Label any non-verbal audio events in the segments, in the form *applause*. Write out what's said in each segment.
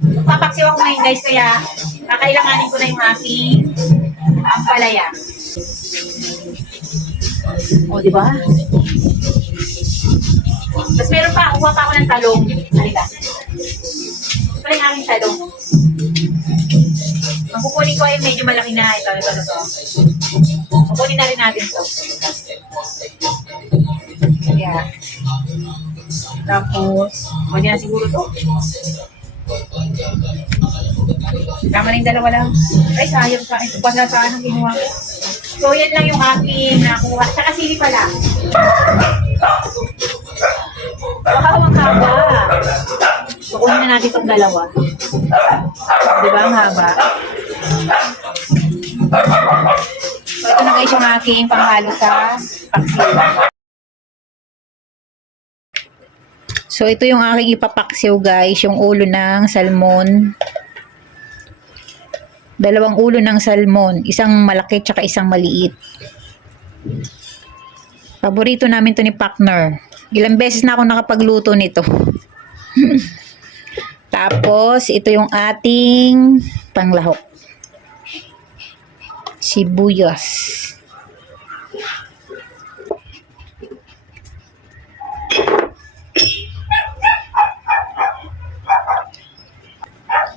Papaksiw ako ngayon guys, kaya kakailanganin ko na yung aking ampalaya. O, di ba? Tapos meron pa, kuha pa ako ng talong. Halika. Ito yung aking talong. Ang kukunin ko ay medyo malaki na. Ito, ito, ito. Kukunin na rin natin ito. Kaya. Tapos, pwede na siguro to. Tama na yung dalawa lang. Ay, sayang ka. Ito pa na saan ang kinuha ko. So, yan lang yung aking nakuha. Saka sili pala. Wow, ang haba. So, kunin na natin itong dalawa. Di ba ang haba? So, ito na guys yung aking panghalo sa paksiw. So, ito yung aking ipapaksiw guys, yung ulo ng salmon. Dalawang ulo ng salmon, isang malaki tsaka isang maliit. Paborito namin to ni partner. Ilang beses na ako nakapagluto nito. *laughs* Tapos, ito yung ating panglahok. Sibuyas.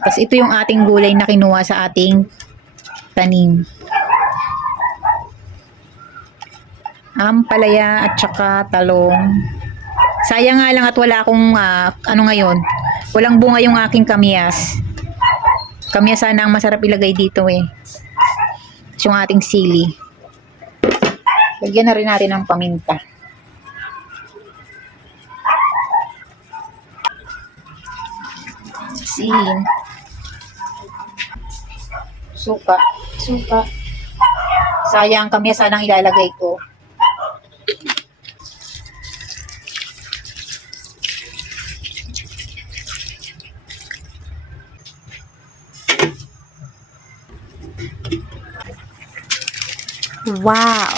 Tapos ito yung ating gulay na kinuha sa ating tanim. Ampalaya at saka talong. Sayang nga lang at wala akong ah, ano ngayon. Walang bunga yung aking kamyas. Kamyas sana ang masarap ilagay dito eh. Tapos yung ating sili. Lagyan na rin natin ng paminta. Sin. Suka. Suka. Sayang kami sanang ilalagay ko. Wow!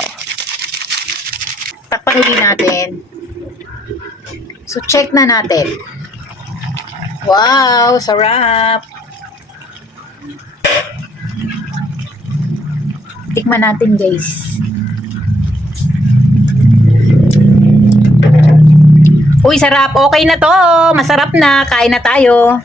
Takpan ulit natin. So, check na natin. Wow! Sarap! Tikman natin, guys. Uy, sarap. Okay na to. Masarap na. Kain na tayo.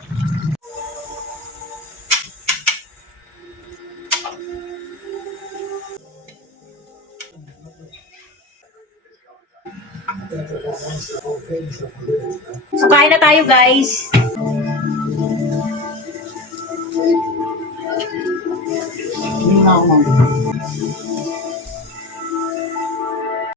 So, kain na tayo guys. Hindi na ako.